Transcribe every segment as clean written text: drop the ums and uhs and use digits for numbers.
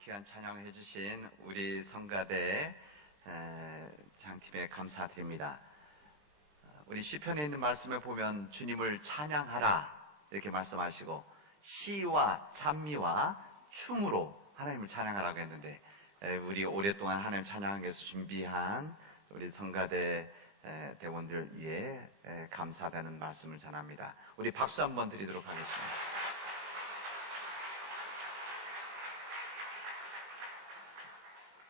귀한 찬양을 해주신 우리 성가대 장팀에 감사드립니다. 우리 시편에 있는 말씀에 보면 주님을 찬양하라 이렇게 말씀하시고 시와 찬미와 춤으로 하나님을 찬양하라고 했는데 우리 오랫동안 하나님 찬양하기 위해서 준비한 우리 성가대 대원들 위해 감사하다는 말씀을 전합니다. 우리 박수 한번 드리도록 하겠습니다.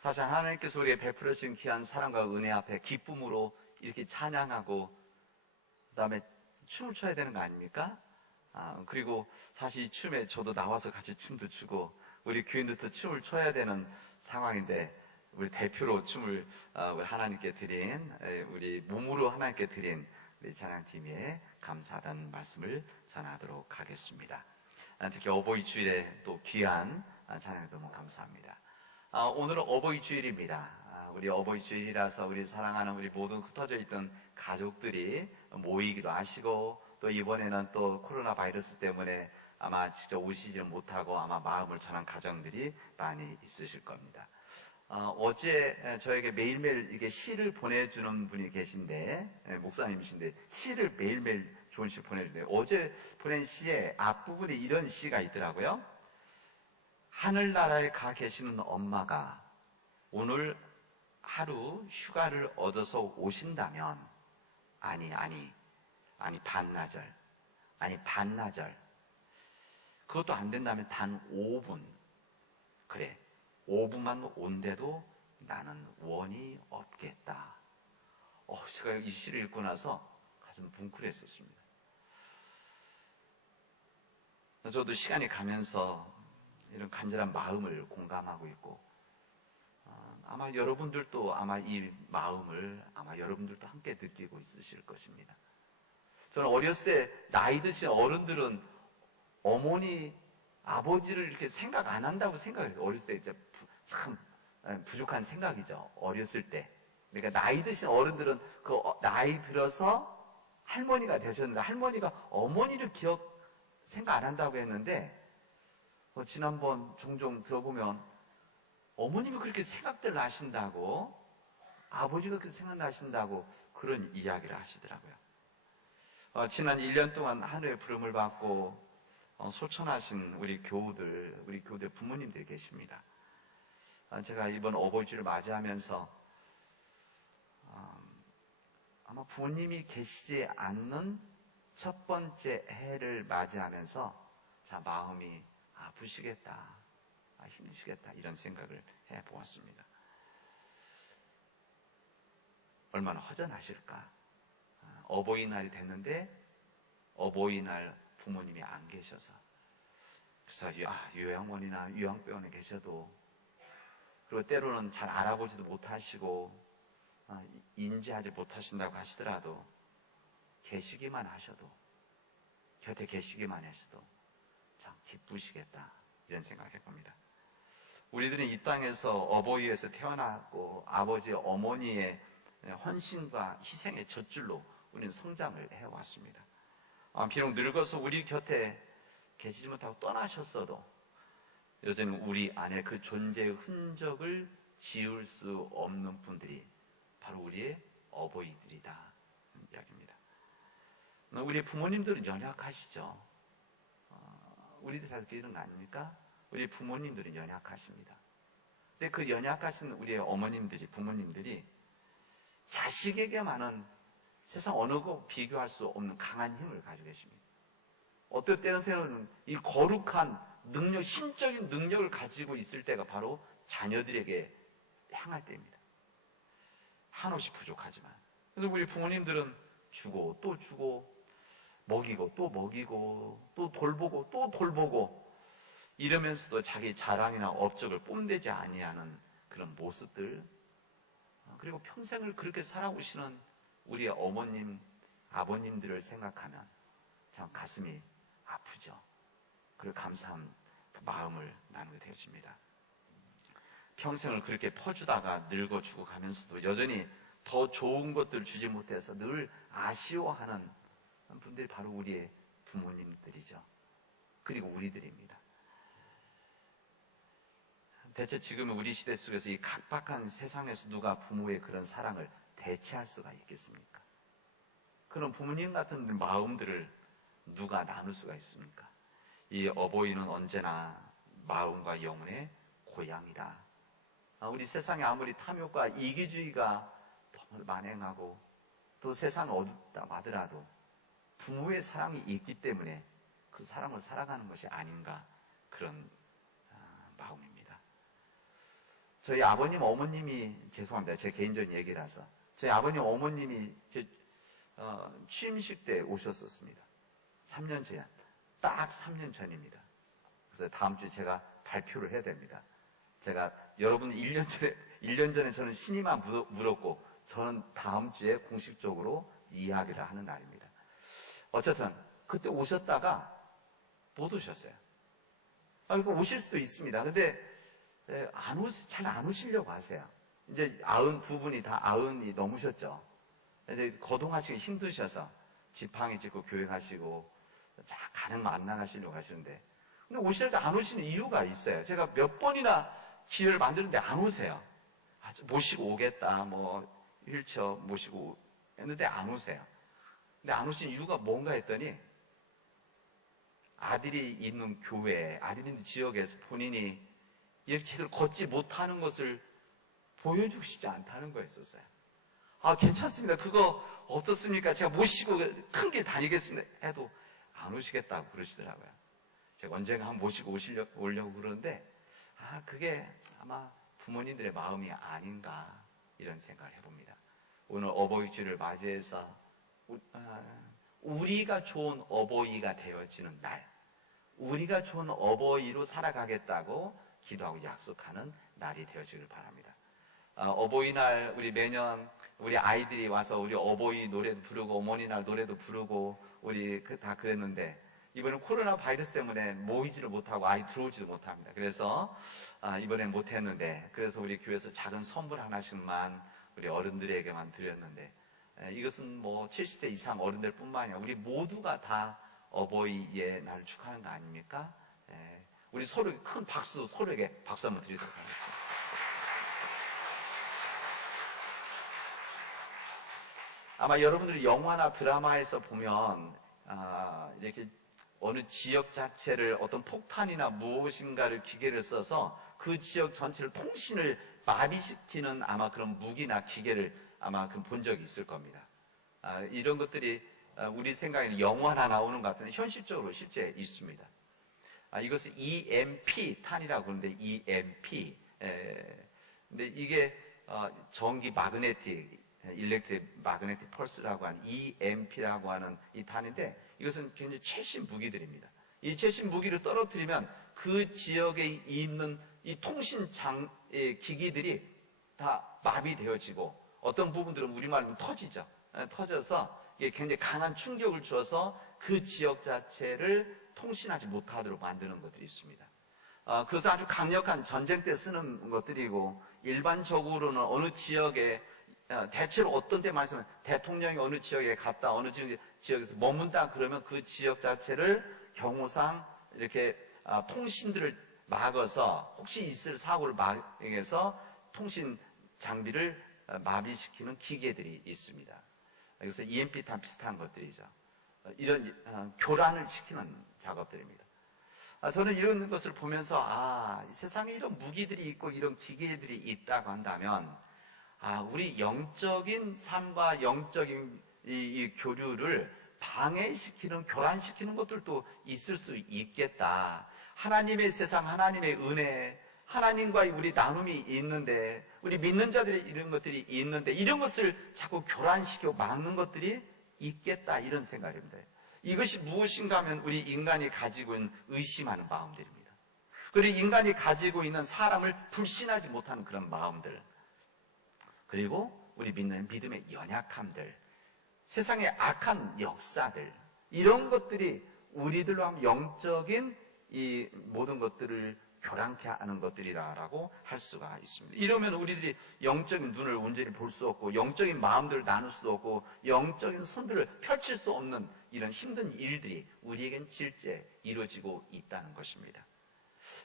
사실 하나님께서 우리에게 베풀어 주신 귀한 사랑과 은혜 앞에 기쁨으로 이렇게 찬양하고 그 다음에 춤을 춰야 되는 거 아닙니까? 그리고 사실 이 춤에 저도 나와서 같이 춤도 추고 우리 교인들도 춤을 춰야 되는 상황인데 우리 대표로 춤을 우리 하나님께 드린 우리 몸으로 하나님께 드린 우리 찬양팀에 감사하다는 말씀을 전하도록 하겠습니다. 특히 어버이 주일에 또 귀한 찬양을 너무 감사합니다. 오늘은 어버이 주일입니다. 우리 어버이 주일이라서 우리 사랑하는 우리 모든 흩어져 있던 가족들이 모이기도 하시고 또 이번에는 또 코로나 바이러스 때문에 아마 직접 오시지는 못하고 아마 마음을 전한 가정들이 많이 있으실 겁니다. 어제 저에게 매일매일 이게 시를 보내주는 분이 계신데 목사님이신데 시를 매일매일 좋은 시 보내주는데 어제 보낸 시의 앞부분에 이런 시가 있더라고요. 하늘나라에 가 계시는 엄마가 오늘 하루 휴가를 얻어서 오신다면 아니 반나절 그것도 안 된다면 단 5분 그래 5분만 온데도 나는 원이 없겠다. 제가 이 시를 읽고 나서 가슴 뭉클했었습니다. 저도 시간이 가면서 이런 간절한 마음을 공감하고 있고 아마 여러분들도 아마 이 마음을 아마 여러분들도 함께 느끼고 있으실 것입니다. 저는 어렸을 때 나이 드신 어른들은 어머니, 아버지를 이렇게 생각 안 한다고 생각했어요. 어렸을 때 이제 참 부족한 생각이죠. 어렸을 때. 그러니까 나이 드신 어른들은 그 나이 들어서 할머니가 되셨는데 할머니가 어머니를 생각 안 한다고 했는데 지난번 종종 들어보면 어머님이 그렇게 생각들을 하신다고 아버지가 그렇게 생각나신다고 그런 이야기를 하시더라고요. 지난 1년 동안 하늘의 부름을 받고 소천하신 우리 교우들 부모님들이 계십니다. 제가 이번 어버이주를 맞이하면서 아마 부모님이 계시지 않는 첫 번째 해를 맞이하면서 마음이 아프시겠다, 힘드시겠다 이런 생각을 해보았습니다. 얼마나 허전하실까. 어버이날이 됐는데 어버이날 부모님이 안 계셔서 그래서 요양원이나 요양병원에 계셔도 그리고 때로는 잘 알아보지도 못하시고 인지하지 못하신다고 하시더라도 계시기만 하셔도 곁에 계시기만 하셔도 참 기쁘시겠다 이런 생각을 해봅니다. 우리들은 이 땅에서 어버이에서 태어났고 아버지 어머니의 헌신과 희생의 젖줄로 우리는 성장을 해왔습니다. 비록 늙어서 우리 곁에 계시지 못하고 떠나셨어도 여전히 우리 안에 그 존재의 흔적을 지울 수 없는 분들이 바로 우리의 어버이들이다 이야기입니다. 우리 부모님들은 연약하시죠. 우리들 잘 그런 거 아닙니까? 우리 부모님들은 연약하십니다. 근데 그 연약하신 우리의 어머님들이, 부모님들이 자식에게만은 세상 어느 거 비교할 수 없는 강한 힘을 가지고 계십니다. 어떨 때는 이 거룩한 능력, 신적인 능력을 가지고 있을 때가 바로 자녀들에게 향할 때입니다. 한없이 부족하지만. 그래서 우리 부모님들은 주고 또 주고 먹이고 또 먹이고 또 돌보고 또 돌보고 이러면서도 자기 자랑이나 업적을 뽐내지 아니하는 그런 모습들 그리고 평생을 그렇게 살아오시는 우리의 어머님, 아버님들을 생각하면 참 가슴이 아프죠. 그리고 감사한 마음을 나누게 되어집니다. 평생을 그렇게 퍼주다가 늙어 죽어가면서도 여전히 더 좋은 것들을 주지 못해서 늘 아쉬워하는 분들이 바로 우리의 부모님들이죠. 그리고 우리들입니다. 대체 지금 우리 시대 속에서 이 각박한 세상에서 누가 부모의 그런 사랑을 대체할 수가 있겠습니까? 그런 부모님 같은 마음들을 누가 나눌 수가 있습니까? 이 어버이는 언제나 마음과 영혼의 고향이다. 우리 세상에 아무리 탐욕과 이기주의가 너무 만행하고 또 세상 어둡다 하더라도 부모의 사랑이 있기 때문에 그 사랑을 살아가는 것이 아닌가, 그런 마음입니다. 저희 아버님 어머님이, 죄송합니다, 제 개인적인 얘기라서, 저희 아버님 어머님이 취임식 때 오셨었습니다. 3년 전, 딱 3년 전입니다. 그래서 다음 주에 제가 발표를 해야 됩니다. 제가 여러분 1년 전에 저는 신임만 물었고 저는 다음 주에 공식적으로 이야기를 하는 날입니다. 어쨌든 그때 오셨다가 못 오셨어요. 이거 오실 수도 있습니다. 근데 잘 안 오시려고 하세요. 이제 92분이 다 90이 넘으셨죠. 이제 거동하시기 힘드셔서 지팡이 짚고 교육하시고 가능만 안 나가시려고 하시는데, 근데 오실 때 안 오시는 이유가 있어요. 제가 몇 번이나 기회를 만드는데 안 오세요. 모시고 오겠다, 휠체어 모시고 했는데 안 오세요. 근데 안 오신 이유가 뭔가 했더니, 아들이 있는 교회, 아들이 있는 지역에서 본인이 이렇게 제대로 걷지 못하는 것을 보여주고 싶지 않다는 거였었어요. 괜찮습니다. 그거 어떻습니까? 제가 모시고 큰 길 다니겠습니다 해도 안 오시겠다고 그러시더라고요. 제가 언젠가 한번 모시고 오려고 그러는데, 그게 아마 부모님들의 마음이 아닌가, 이런 생각을 해봅니다. 오늘 어버이주를 맞이해서 우리가 좋은 어버이가 되어지는 날, 우리가 좋은 어버이로 살아가겠다고 기도하고 약속하는 날이 되어지길 바랍니다. 어버이날 우리 매년 우리 아이들이 와서 우리 어버이 노래도 부르고 어머니날 노래도 부르고 우리 다 그랬는데, 이번엔 코로나 바이러스 때문에 모이지를 못하고 아이 들어오지도 못합니다. 그래서 이번엔 못했는데, 그래서 우리 교회에서 작은 선물 하나씩만 우리 어른들에게만 드렸는데, 이것은 70세 이상 어른들 뿐만 아니라 우리 모두가 다 어버이의 날을 축하하는 거 아닙니까? 우리 서로 큰 박수, 서로에게 박수 한번 드리도록 하겠습니다. 아마 여러분들이 영화나 드라마에서 보면 이렇게 어느 지역 자체를 어떤 폭탄이나 무엇인가를 기계를 써서 그 지역 전체를 통신을 마비시키는 아마 그런 무기나 기계를 아마 본 적이 있을 겁니다. 이런 것들이 우리 생각에는 영화나 나오는 것 같은데 현실적으로 실제 있습니다. 이것을 EMP 탄이라고 하는데, EMP. 근데 이게 전기 마그네틱, 일렉트릭 마그네틱 펄스라고 하는 EMP라고 하는 이 탄인데, 이것은 굉장히 최신 무기들입니다. 이 최신 무기를 떨어뜨리면 그 지역에 있는 이 통신 기기들이 다 마비되어지고, 어떤 부분들은 우리말로 터지죠. 터져서 이게 굉장히 강한 충격을 주어서 그 지역 자체를 통신하지 못하도록 만드는 것들이 있습니다. 그것은 아주 강력한 전쟁 때 쓰는 것들이고, 일반적으로는 어느 지역에 대체로 어떤 때 말씀은 대통령이 어느 지역에 갔다 어느 지역에서 머문다 그러면 그 지역 자체를 경우상 이렇게 통신들을 막아서 혹시 있을 사고를 막아서 통신 장비를 마비시키는 기계들이 있습니다. 그래서 EMP탄 비슷한 것들이죠. 이런 교란을 시키는 작업들입니다. 저는 이런 것을 보면서 세상에 이런 무기들이 있고 이런 기계들이 있다고 한다면 우리 영적인 삶과 영적인 이 교류를 방해시키는, 교란시키는 것들도 있을 수 있겠다. 하나님의 세상, 하나님의 은혜, 하나님과의 우리 나눔이 있는데, 우리 믿는 자들이 이런 것들이 있는데, 이런 것을 자꾸 교란시키고 막는 것들이 있겠다, 이런 생각입니다. 이것이 무엇인가 하면 우리 인간이 가지고 있는 의심하는 마음들입니다. 그리고 인간이 가지고 있는 사람을 불신하지 못하는 그런 마음들, 그리고 우리 믿는 믿음의 연약함들, 세상의 악한 역사들, 이런 것들이 우리들로 하면 영적인 이 모든 것들을 교란케 하는 것들이라고 할 수가 있습니다. 이러면 우리들이 영적인 눈을 온전히 볼 수 없고, 영적인 마음들을 나눌 수 없고, 영적인 손들을 펼칠 수 없는 이런 힘든 일들이 우리에겐 실제 이루어지고 있다는 것입니다.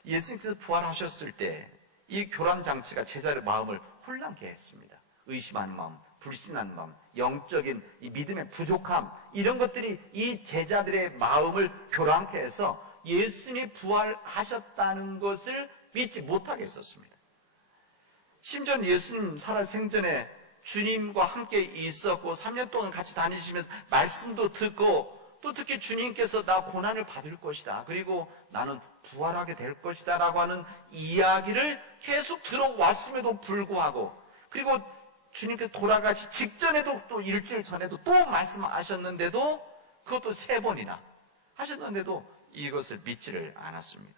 예수님께서 부활하셨을 때 이 교란 장치가 제자들의 마음을 혼란케 했습니다. 의심하는 마음, 불신하는 마음, 영적인 이 믿음의 부족함, 이런 것들이 이 제자들의 마음을 교란케 해서 예수님이 부활하셨다는 것을 믿지 못하게 했었습니다. 심지어 예수님 살아 생전에 주님과 함께 있었고 3년 동안 같이 다니시면서 말씀도 듣고, 또 특히 주님께서 나 고난을 받을 것이다, 그리고 나는 부활하게 될 것이다 라고 하는 이야기를 계속 들어왔음에도 불구하고, 그리고 주님께서 돌아가시 직전에도 또 일주일 전에도 또 말씀하셨는데도, 그것도 3번이나 하셨는데도 이것을 믿지를 않았습니다.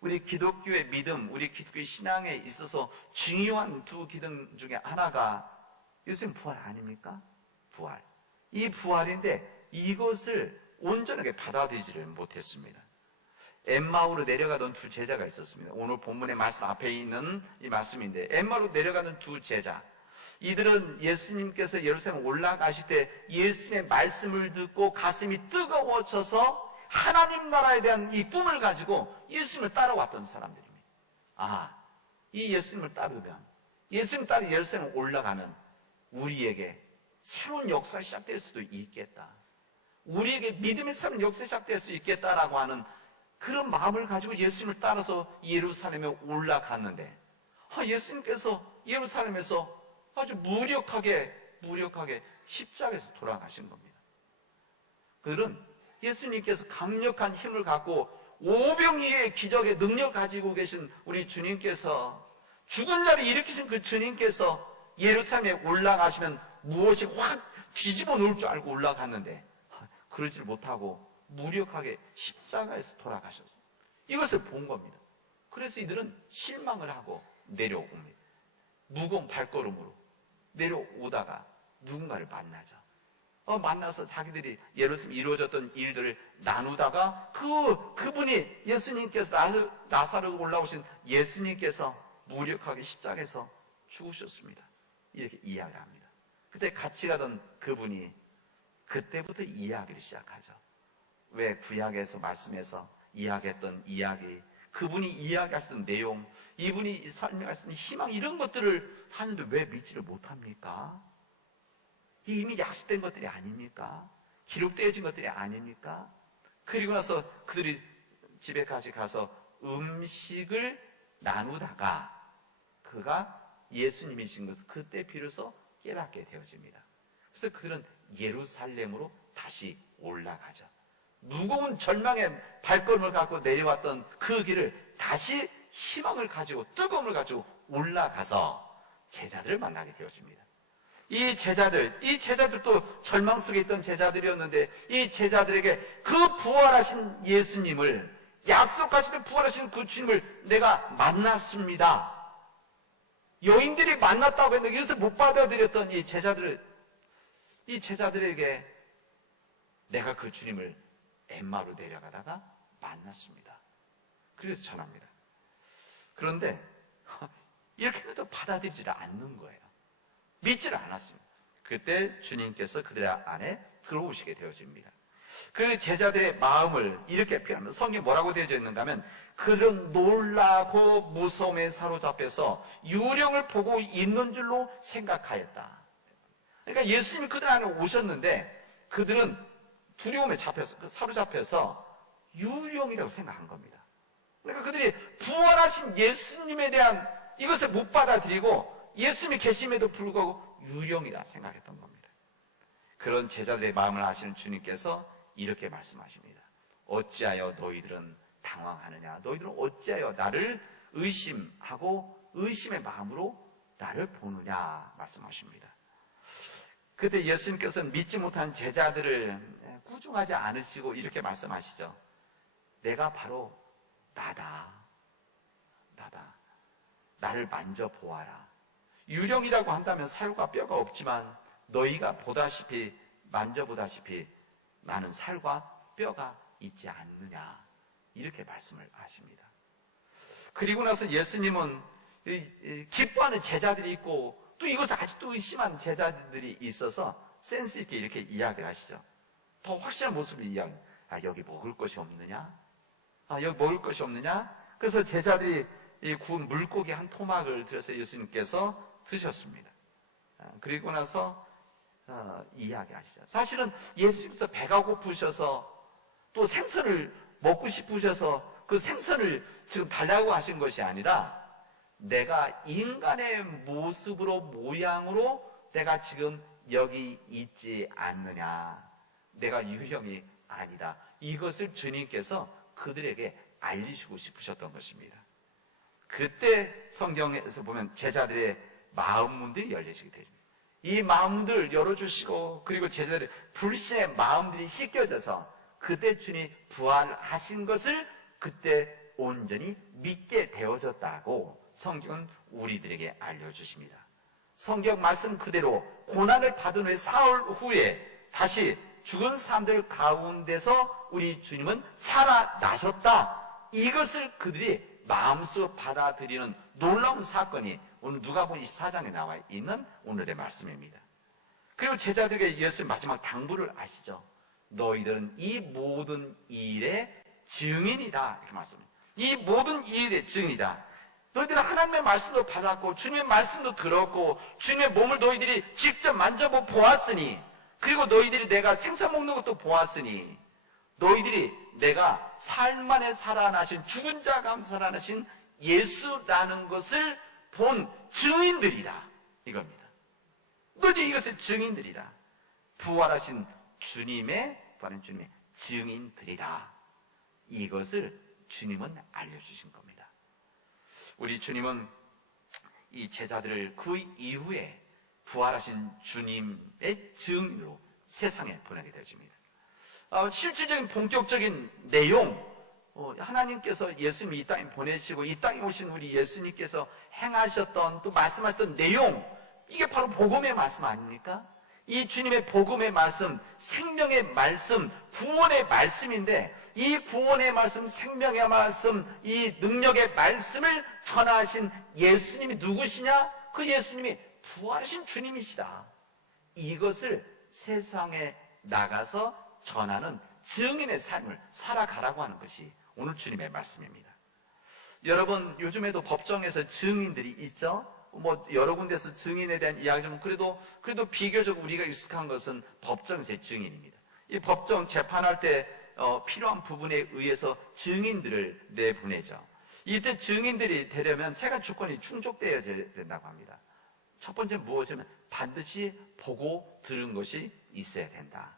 우리 기독교의 믿음, 우리 기독교의 신앙에 있어서 중요한 두 기둥 중에 하나가 예수님 부활 아닙니까? 부활. 이 부활인데 이것을 온전하게 받아들이지를 못했습니다. 엠마오로 내려가던 두 제자가 있었습니다. 오늘 본문의 말씀 앞에 있는 이 말씀인데, 엠마오로 내려가는 두 제자, 이들은 예수님께서 예루살렘 올라가실 때 예수님의 말씀을 듣고 가슴이 뜨거워져서 하나님 나라에 대한 이 꿈을 가지고 예수님을 따라왔던 사람들입니다. 이 예수님을 따르면, 예수님 따라 예루살렘 올라가면 우리에게 새로운 역사가 시작될 수도 있겠다, 우리에게 믿음의 새로운 역사가 시작될 수 있겠다라고 하는 그런 마음을 가지고 예수님을 따라서 예루살렘에 올라갔는데, 예수님께서 예루살렘에서 아주 무력하게 십자가에서 돌아가신 겁니다. 그들은 예수님께서 강력한 힘을 갖고 오병이의 기적의 능력을 가지고 계신 우리 주님께서, 죽은 자를 일으키신 그 주님께서 예루살렘에 올라가시면 무엇이 확 뒤집어 놓을 줄 알고 올라갔는데, 그러질 못하고 무력하게 십자가에서 돌아가셨어요. 이것을 본 겁니다. 그래서 이들은 실망을 하고 내려옵니다. 무거운 발걸음으로 내려오다가 누군가를 만나죠. 만나서 자기들이 예루살렘에 이루어졌던 일들을 나누다가 그분이 예수님께서, 나사로로 올라오신 예수님께서 무력하게 십자가에서 죽으셨습니다, 이렇게 이야기합니다. 그때 같이 가던 그분이 그때부터 이야기를 시작하죠. 왜 구약에서 말씀해서 이야기했던 이야기, 그분이 이야기하셨던 내용, 이분이 설명하셨던 희망, 이런 것들을 하는데 왜 믿지를 못합니까? 이미 약속된 것들이 아닙니까? 기록되어진 것들이 아닙니까? 그리고 나서 그들이 집에까지 가서 음식을 나누다가 그가 예수님이신 것을 그때 비로소 깨닫게 되어집니다. 그래서 그들은 예루살렘으로 다시 올라가죠. 무거운 절망의 발걸음을 갖고 내려왔던 그 길을 다시 희망을 가지고, 뜨거움을 가지고 올라가서 제자들을 만나게 되어집니다. 이 제자들도 절망 속에 있던 제자들이었는데, 이 제자들에게 그 부활하신 예수님을, 약속하시는 부활하신 그 주님을 내가 만났습니다. 여인들이 만났다고 했는데 이것을 못 받아들였던 이 제자들에게 내가 그 주님을 엠마로 내려가다가 만났습니다. 그래서 전합니다. 그런데 이렇게 해도 받아들이지를 않는 거예요. 믿지를 않았습니다. 그때 주님께서 그들 안에 들어오시게 되어집니다. 그 제자들의 마음을 이렇게 표현하면, 성경에 뭐라고 되어져 있는가 하면, 그들은 놀라고 무서움에 사로잡혀서 유령을 보고 있는 줄로 생각하였다. 그러니까 예수님이 그들 안에 오셨는데 그들은 두려움에 사로잡혀서 유령이라고 생각한 겁니다. 그러니까 그들이 부활하신 예수님에 대한 이것을 못 받아들이고 예수님이 계심에도 불구하고 유령이라 생각했던 겁니다. 그런 제자들의 마음을 아시는 주님께서 이렇게 말씀하십니다. 어찌하여 너희들은 당황하느냐? 너희들은 어찌하여 나를 의심하고 의심의 마음으로 나를 보느냐? 말씀하십니다. 그때 예수님께서는 믿지 못한 제자들을 꾸중하지 않으시고 이렇게 말씀하시죠. 내가 바로 나다. 나를 만져보아라. 유령이라고 한다면 살과 뼈가 없지만 너희가 보다시피, 만져보다시피 나는 살과 뼈가 있지 않느냐. 이렇게 말씀을 하십니다. 그리고 나서 예수님은 기뻐하는 제자들이 있고 또 이것을 아직도 의심하는 제자들이 있어서 센스 있게 이렇게 이야기를 하시죠. 더 확실한 모습을 여기 먹을 것이 없느냐? 여기 먹을 것이 없느냐? 그래서 제자들이 이 구운 물고기 한 토막을 들여서 예수님께서 드셨습니다. 그리고 나서 이야기하시죠. 사실은 예수님께서 배가 고프셔서 또 생선을 먹고 싶으셔서 그 생선을 지금 달라고 하신 것이 아니라 내가 인간의 모습으로 모양으로 내가 지금 여기 있지 않느냐, 내가 유형이 아니다, 이것을 주님께서 그들에게 알리시고 싶으셨던 것입니다. 그때 성경에서 보면 제자들의 마음문들이 열리시게 됩니다. 이 마음문들을 열어주시고 그리고 제자들의 불신의 마음들이 씻겨져서 그때 주님이 부활하신 것을 그때 온전히 믿게 되어졌다고 성경은 우리들에게 알려주십니다. 성경 말씀 그대로 고난을 받은 후에 사흘 후에 다시 죽은 사람들 가운데서 우리 주님은 살아나셨다, 이것을 그들이 마음속으로 받아들이는 놀라운 사건이 오늘 누가복음 24장에 나와 있는 오늘의 말씀입니다. 그리고 제자들에게 예수의 마지막 당부를 아시죠? 너희들은 이 모든 일의 증인이다, 이렇게 말씀합니다. 이 모든 일의 증인이다. 너희들은 하나님의 말씀도 받았고 주님의 말씀도 들었고 주님의 몸을 너희들이 직접 만져보고 보았으니, 그리고 너희들이 내가 생선 먹는 것도 보았으니, 너희들이 내가 삶 안에 살아나신, 죽은 자 가운데 살아나신 예수라는 것을 본 증인들이다, 이겁니다. 너희들이 이것의 증인들이다. 부활하신 주님의 증인들이다. 이것을 주님은 알려주신 겁니다. 우리 주님은 이 제자들을 그 이후에 부활하신 주님의 증인으로 세상에 보내게 되어집니다. 실질적인 본격적인 내용, 하나님께서 예수님을 이 땅에 보내시고 이 땅에 오신 우리 예수님께서 행하셨던, 또 말씀하셨던 내용, 이게 바로 복음의 말씀 아닙니까? 이 주님의 복음의 말씀, 생명의 말씀, 구원의 말씀인데, 이 구원의 말씀, 생명의 말씀, 이 능력의 말씀을 전하신 예수님이 누구시냐? 그 예수님이 부활하신 주님이시다. 이것을 세상에 나가서 전하는 증인의 삶을 살아가라고 하는 것이 오늘 주님의 말씀입니다. 여러분, 요즘에도 법정에서 증인들이 있죠? 여러 군데서 증인에 대한 이야기지만 그래도 비교적 우리가 익숙한 것은 법정에서의 증인입니다. 이 법정 재판할 때 필요한 부분에 의해서 증인들을 내보내죠. 이때 증인들이 되려면 세 가지 조건이 충족되어야 된다고 합니다. 첫 번째는 무엇이냐면 반드시 보고 들은 것이 있어야 된다.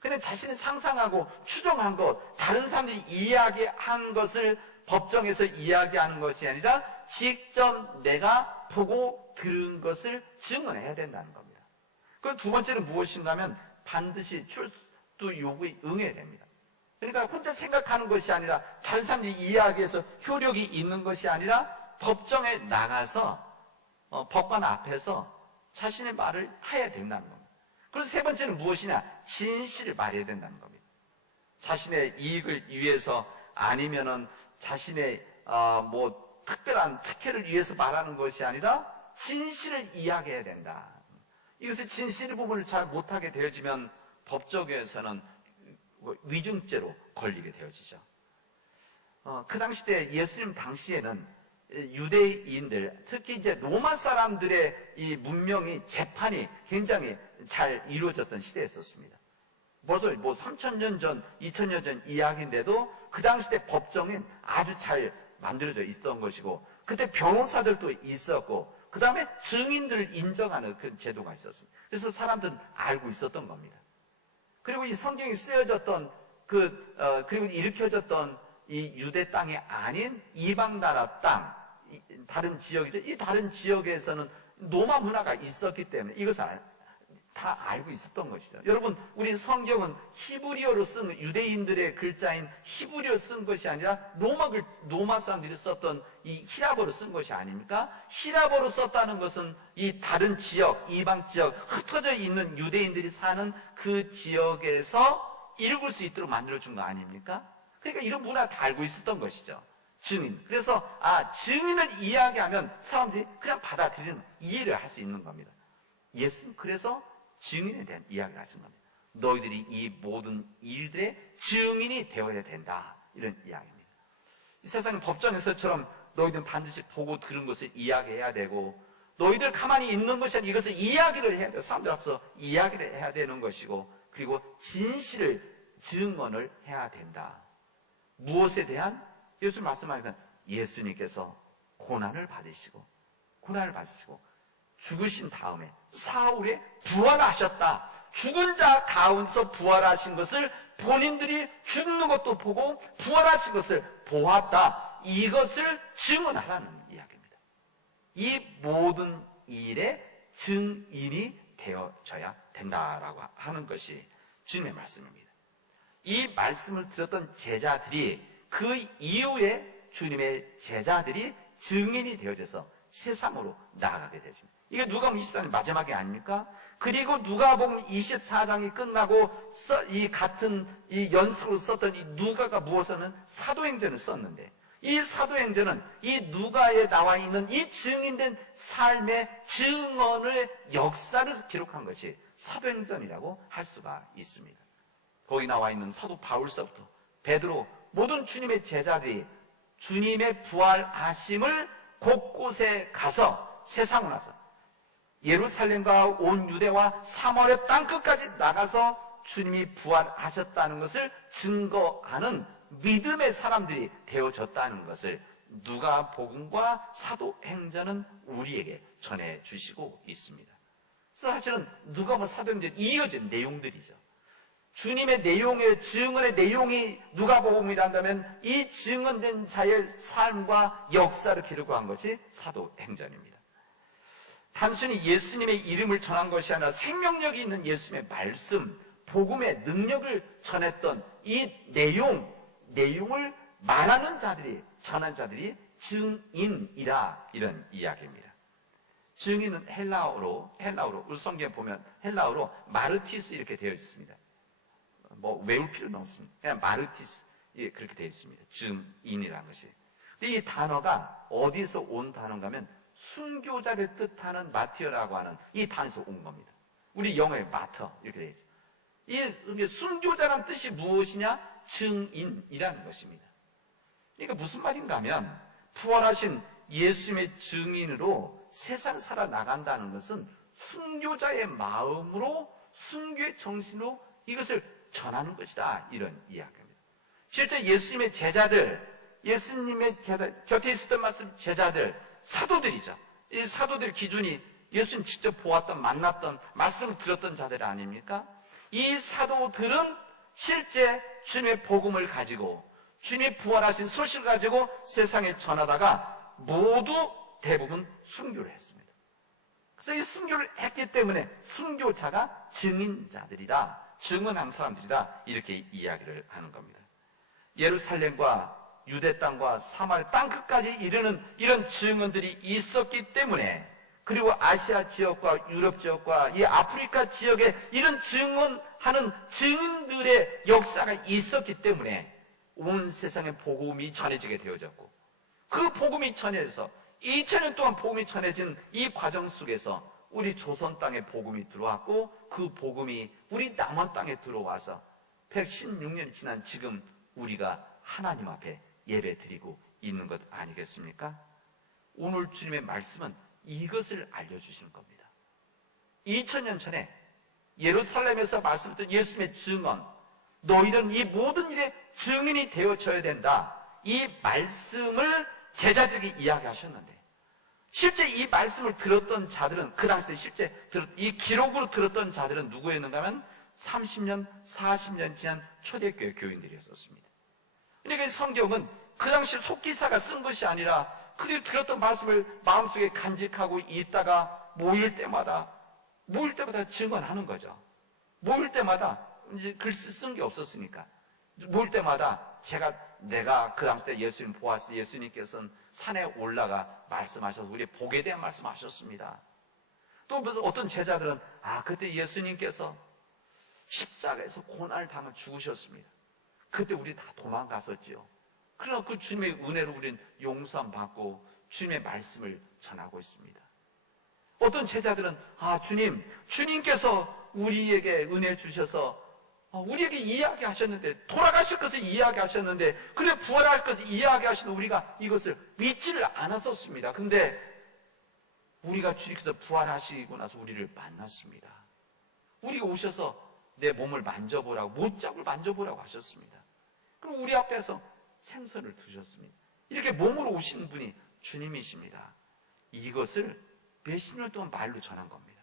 근데 자신이 상상하고 추정한 것, 다른 사람들이 이야기한 것을 법정에서 이야기하는 것이 아니라 직접 내가 보고 들은 것을 증언해야 된다는 겁니다. 그럼 두 번째는 무엇인가면 반드시 출두 요구에 응해야 됩니다. 그러니까 혼자 생각하는 것이 아니라 다른 사람들이 이야기해서 효력이 있는 것이 아니라 법정에 나가서 법관 앞에서 자신의 말을 해야 된다는 겁니다. 그리고 세 번째는 무엇이냐? 진실을 말해야 된다는 겁니다. 자신의 이익을 위해서 아니면은 자신의 특별한 특혜를 위해서 말하는 것이 아니라 진실을 이야기해야 된다. 이것을 진실 부분을 잘 못하게 되어지면 법정에서는 위증죄로 걸리게 되어지죠. 그 당시 때 예수님 당시에는 유대인들, 특히 이제 로마 사람들의 이 문명이, 재판이 굉장히 잘 이루어졌던 시대였었습니다. 벌써 3,000년 전, 2,000년 전 이야기인데도 그 당시 때 법정은 아주 잘 만들어져 있었던 것이고, 그때 변호사들도 있었고, 그 다음에 증인들을 인정하는 그 제도가 있었습니다. 그래서 사람들은 알고 있었던 겁니다. 그리고 이 성경이 쓰여졌던 그리고 일으켜졌던 이 유대 땅이 아닌 이방 나라 땅, 다른 지역이죠. 이 다른 지역에서는 로마 문화가 있었기 때문에 이것을 다 알고 있었던 것이죠. 여러분, 우리 성경은 히브리어로 쓴, 유대인들의 글자인 히브리어로 쓴 것이 아니라 로마 사람들이 썼던 이 히라보로 쓴 것이 아닙니까? 히라보로 썼다는 것은 이 다른 지역, 이방 지역, 흩어져 있는 유대인들이 사는 그 지역에서 읽을 수 있도록 만들어준 거 아닙니까? 그러니까 이런 문화 다 알고 있었던 것이죠. 증인. 그래서 증인을 이야기하면 사람들이 그냥 받아들이는, 이해를 할 수 있는 겁니다. 예수님 그래서 증인에 대한 이야기를 하신 겁니다. 너희들이 이 모든 일들의 증인이 되어야 된다, 이런 이야기입니다. 이 세상 법정에서처럼 너희들은 반드시 보고 들은 것을 이야기해야 되고, 너희들 가만히 있는 것이 아니라 이것을 이야기를 해야 돼. 사람들 앞서 이야기를 해야 되는 것이고, 그리고 진실을 증언을 해야 된다. 무엇에 대한? 예수님 말씀하니까 예수님께서 고난을 받으시고 죽으신 다음에 사흘에 부활하셨다. 죽은 자 가운데서 부활하신 것을 본인들이 죽는 것도 보고 부활하신 것을 보았다. 이것을 증언하라는 이야기입니다. 이 모든 일의 증인이 되어져야 된다라고 하는 것이 주님의 말씀입니다. 이 말씀을 들었던 제자들이 그 이후에 주님의 제자들이 증인이 되어져서 세상으로 나아가게 되죠. 이게 누가복음 24장 마지막이 아닙니까? 그리고 누가복음 24장이 끝나고 이 같은 이 연속으로 썼던 이 누가가 무엇을 사도행전을 썼는데, 이 사도행전은 이 누가에 나와 있는 이 증인된 삶의 증언의 역사를 기록한 것이 사도행전이라고 할 수가 있습니다. 거기 나와 있는 사도 바울서부터 베드로, 모든 주님의 제자들이 주님의 부활하심을 곳곳에 가서 세상으로 나서 예루살렘과 온 유대와 사마리아 땅끝까지 나가서 주님이 부활하셨다는 것을 증거하는 믿음의 사람들이 되어졌다는 것을 누가복음과 사도행전은 우리에게 전해주시고 있습니다. 그래서 사실은 누가복음, 사도행전 이어진 내용들이죠. 주님의 내용의 증언의 내용이 누가복음이란다면 이 증언된 자의 삶과 역사를 기록한 것이 사도행전입니다. 단순히 예수님의 이름을 전한 것이 아니라 생명력이 있는 예수님의 말씀, 복음의 능력을 전했던 이 내용을 말하는 자들이, 전한 자들이 증인이라, 이런 이야기입니다. 증인은 헬라어로 우리 성경에 보면 헬라어로 마르티스 이렇게 되어 있습니다. 뭐 외울 필요는 없습니다. 그냥 마르티스 그렇게 되어 있습니다. 증인이라는 것이. 근데 이 단어가 어디서 온 단어인가 하면 순교자를 뜻하는 마티어라고 하는 이 단어에서 온 겁니다. 우리 영어에 마터 이렇게 되어 있죠. 이 순교자란 뜻이 무엇이냐? 증인이라는 것입니다. 그러니까 무슨 말인가 하면 부활하신 예수님의 증인으로 세상 살아나간다는 것은 순교자의 마음으로, 순교의 정신으로 이것을 전하는 것이다, 이런 이야기입니다. 실제 예수님의 제자들, 곁에 있었던 말씀 제자들, 사도들이죠. 이 사도들 기준이 예수님 직접 보았던, 만났던, 말씀을 들었던 자들 아닙니까? 이 사도들은 실제 주님의 복음을 가지고 주님이 부활하신 소식을 가지고 세상에 전하다가 모두 대부분 순교를 했습니다. 그래서 이 순교를 했기 때문에 순교자가 증인자들이다, 증언한 사람들이다, 이렇게 이야기를 하는 겁니다. 예루살렘과 유대 땅과 사마리아 땅끝까지 이르는 이런 증언들이 있었기 때문에, 그리고 아시아 지역과 유럽 지역과 이 아프리카 지역에 이런 증언하는 증인들의 역사가 있었기 때문에 온 세상에 복음이 전해지게 되어졌고, 그 복음이 전해져서 2000년 동안 복음이 전해진 이 과정 속에서 우리 조선 땅에 복음이 들어왔고, 그 복음이 우리 남한 땅에 들어와서 116년이 지난 지금 우리가 하나님 앞에 예배 드리고 있는 것 아니겠습니까? 오늘 주님의 말씀은 이것을 알려주시는 겁니다. 2000년 전에 예루살렘에서 말씀했던 예수님의 증언, 너희는 이 모든 일의 증인이 되어져야 된다, 이 말씀을 제자들에게 이야기하셨는데, 실제 이 말씀을 들었던 자들은, 그 당시에 실제 이 기록으로 들었던 자들은 누구였는가 하면 30년, 40년 지난 초대교회 교인들이었습니다. 그러니까 성경은 그 당시 속기사가 쓴 것이 아니라 그들이 들었던 말씀을 마음속에 간직하고 있다가 모일 때마다 증언하는 거죠. 모일 때마다 이제 글씨 쓴 게 없었으니까 모일 때마다 내가 그 당시 때 예수님 보았을 때 예수님께서는 산에 올라가 말씀하셔서 우리의 복에 대한 말씀하셨습니다. 또 어떤 제자들은 그때 예수님께서 십자가에서 고난을 당해 죽으셨습니다. 그때 우리 다 도망갔었지요. 그러나 그 주님의 은혜로 우리는 용서함 받고 주님의 말씀을 전하고 있습니다. 어떤 제자들은 주님께서 우리에게 은혜 주셔서 우리에게 이야기하셨는데, 돌아가실 것을 이야기하셨는데, 그래 부활할 것을 이야기하시는 우리가 이것을 믿지를 않았었습니다. 근데 우리가 주님께서 부활하시고 나서 우리를 만났습니다. 우리가 오셔서 내 몸을 만져보라고, 못자국을 만져보라고 하셨습니다. 그럼 우리 앞에서 생선을 드셨습니다. 이렇게 몸으로 오시는 분이 주님이십니다. 이것을 몇십 년 동안 말로 전한 겁니다.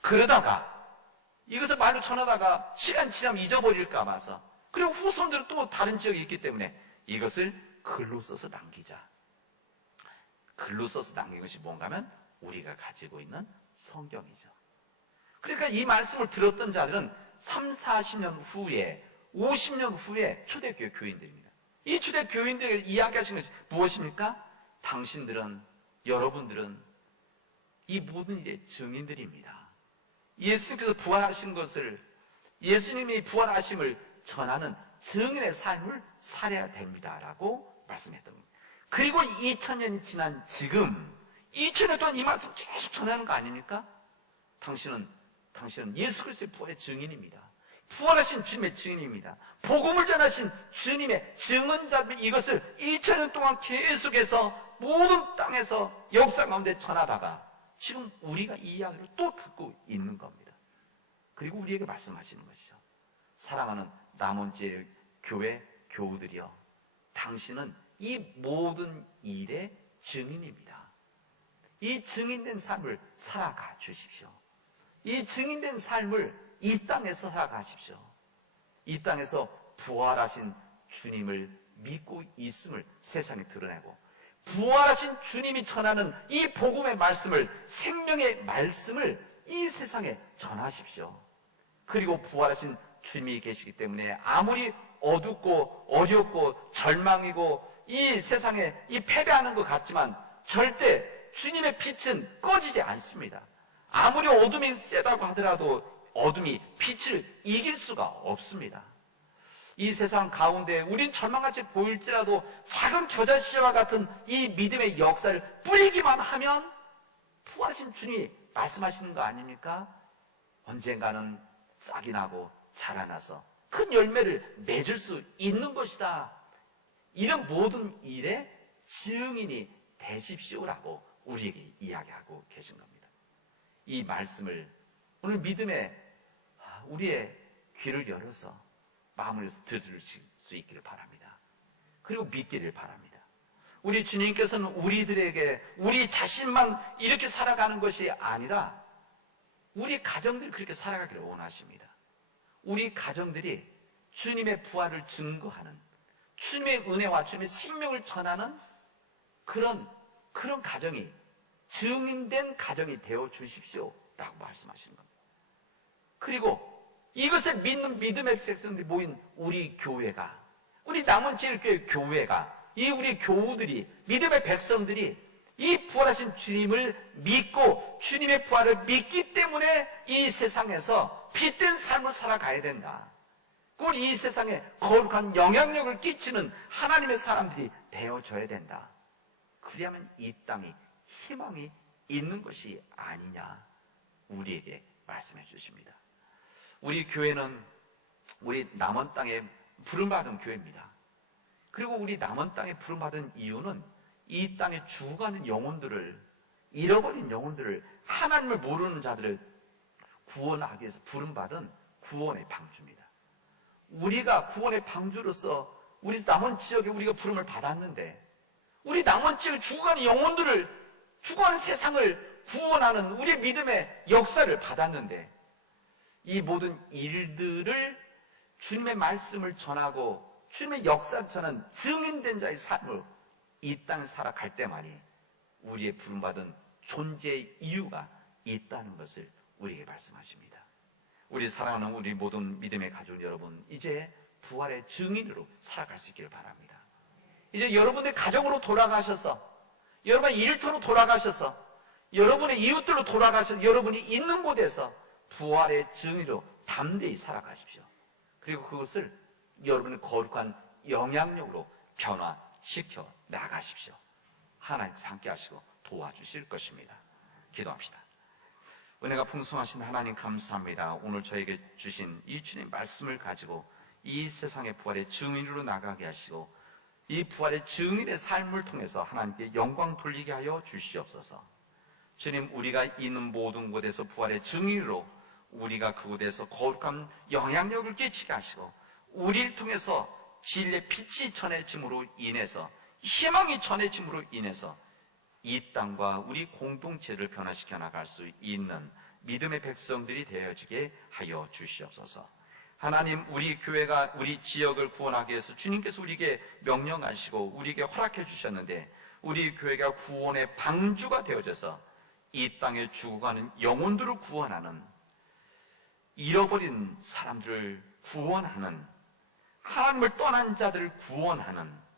그러다가 이것을 말로 전하다가 시간 지나면 잊어버릴까 봐서, 그리고 후손들은 또 다른 지역에 있기 때문에 이것을 글로 써서 남기자. 글로 써서 남긴 것이 뭔가 하면 우리가 가지고 있는 성경이죠. 그러니까 이 말씀을 들었던 자들은 3, 40년 후에, 50년 후에 초대교회 교인들입니다. 이 초대교인들에게 이야기하신 것이 무엇입니까? 당신들은, 여러분들은 이 모든 일의 증인들입니다. 예수님께서 부활하신 것을, 예수님이 부활하심을 전하는 증인의 삶을 살아야 됩니다. 라고 말씀했던 겁니다. 그리고 2000년이 지난 지금, 2000년 동안 이 말씀 계속 전하는 거 아닙니까? 당신은 예수 그리스도의 부활의 증인입니다. 부활하신 주님의 증인입니다. 복음을 전하신 주님의 증언자들, 이것을 2000년 동안 계속해서 모든 땅에서 역사 가운데 전하다가 지금 우리가 이 이야기를 또 듣고 있는 겁니다. 그리고 우리에게 말씀하시는 것이죠. 사랑하는 남원지의 교회 교우들이여, 당신은 이 모든 일의 증인입니다. 이 증인된 삶을 살아가 주십시오. 이 증인된 삶을 이 땅에서 살아가십시오. 이 땅에서 부활하신 주님을 믿고 있음을 세상에 드러내고, 부활하신 주님이 전하는 이 복음의 말씀을, 생명의 말씀을 이 세상에 전하십시오. 그리고 부활하신 주님이 계시기 때문에 아무리 어둡고 어렵고 절망이고 이 세상에 이 패배하는 것 같지만 절대 주님의 빛은 꺼지지 않습니다. 아무리 어둠이 세다고 하더라도 어둠이 빛을 이길 수가 없습니다. 이 세상 가운데 우린 절망같이 보일지라도 작은 겨자씨와 같은 이 믿음의 역사를 뿌리기만 하면 부활하신 주님이 말씀하시는 거 아닙니까? 언젠가는 싹이 나고 자라나서 큰 열매를 맺을 수 있는 것이다. 이런 모든 일에 증인이 되십시오라고 우리에게 이야기하고 계신 겁니다. 이 말씀을 오늘 믿음에 우리의 귀를 열어서 마음을 들을 수 있기를 바랍니다. 그리고 믿기를 바랍니다. 우리 주님께서는 우리들에게 우리 자신만 이렇게 살아가는 것이 아니라 우리 가정들이 그렇게 살아가기를 원하십니다. 우리 가정들이 주님의 부활을 증거하는, 주님의 은혜와 주님의 생명을 전하는 그런 가정이, 증인된 가정이 되어 주십시오 라고 말씀하시는 겁니다. 그리고 이것을 믿는 믿음의 백성들이 모인 우리 교회가, 우리 남원제일교회 교회가, 이 우리 교우들이, 믿음의 백성들이 이 부활하신 주님을 믿고 주님의 부활을 믿기 때문에 이 세상에서 빛된 삶을 살아가야 된다. 꼭 이 세상에 거룩한 영향력을 끼치는 하나님의 사람들이 되어져야 된다. 그리하면 이 땅이 희망이 있는 것이 아니냐, 우리에게 말씀해 주십니다. 우리 교회는 우리 남원 땅에 부름받은 교회입니다. 그리고 우리 남원 땅에 부름받은 이유는 이 땅에 죽어가는 영혼들을, 잃어버린 영혼들을, 하나님을 모르는 자들을 구원하기 위해서 부름받은 구원의 방주입니다. 우리가 구원의 방주로서 우리 남원 지역에 우리가 부름을 받았는데, 우리 남원 지역에 죽어가는 영혼들을, 죽어가는 세상을 구원하는 우리의 믿음의 역사를 받았는데, 이 모든 일들을 주님의 말씀을 전하고 주님의 역사를 전하는 증인된 자의 삶을 이 땅에 살아갈 때만이 우리의 부름받은 존재의 이유가 있다는 것을 우리에게 말씀하십니다. 우리 사랑하는 우리 모든 믿음의 가족 여러분, 이제 부활의 증인으로 살아갈 수 있기를 바랍니다. 이제 여러분의 가정으로 돌아가셔서, 여러분의 일터로 돌아가셔서, 여러분의 이웃들로 돌아가셔서 여러분이 있는 곳에서 부활의 증인으로 담대히 살아가십시오. 그리고 그것을 여러분의 거룩한 영향력으로 변화시켜 나가십시오. 하나님 함께 하시고 도와주실 것입니다. 기도합시다. 은혜가 풍성하신 하나님 감사합니다. 오늘 저에게 주신 이 주님 말씀을 가지고 이 세상의 부활의 증인으로 나가게 하시고 이 부활의 증인의 삶을 통해서 하나님께 영광 돌리게 하여 주시옵소서. 주님, 우리가 있는 모든 곳에서 부활의 증인으로 우리가 그곳에서 거룩한 영향력을 끼치게 하시고 우리를 통해서 진리의 빛이 전해짐으로 인해서 희망이 전해짐으로 인해서 이 땅과 우리 공동체를 변화시켜 나갈 수 있는 믿음의 백성들이 되어지게 하여 주시옵소서. 하나님, 우리 교회가 우리 지역을 구원하기 위해서 주님께서 우리에게 명령하시고 우리에게 허락해 주셨는데 우리 교회가 구원의 방주가 되어져서 이 땅에 죽어가는 영혼들을 구원하는, 잃어버린 사람들을 구원하는, 하나님을 떠난 자들을 구원하는,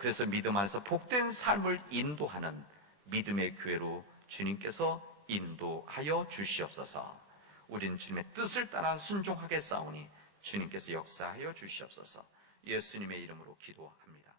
그래서 믿음 안에서 복된 삶을 인도하는 믿음의 교회로 주님께서 인도하여 주시옵소서. 우리는 주님의 뜻을 따라 순종하게 싸우니 주님께서 역사하여 주시옵소서. 예수님의 이름으로 기도합니다.